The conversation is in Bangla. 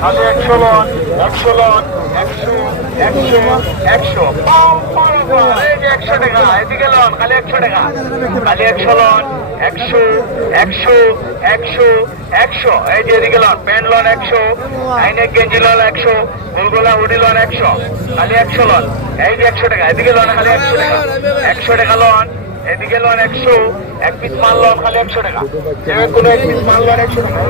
খালি 100 লন, 100 লন, 100, 100, 100 এই যে 100 টাকা এদিকে লন খালি 100 টাকা খালি 100 লন 100, 100, 100, 100 এই যে এদিকে লন প্যান্ট লন 100 আইনের গেঞ্জি লন 100 গোলগোলা হুডি লন 100 খালি 100 লন এই যে 100 টাকা এদিকে লন খালি 100 টাকা 100 টাকা লন এদিকে লন 100 এক পিস মাল লন খালি 100 টাকা কোনো এক পিস মাল লন 100 টাকা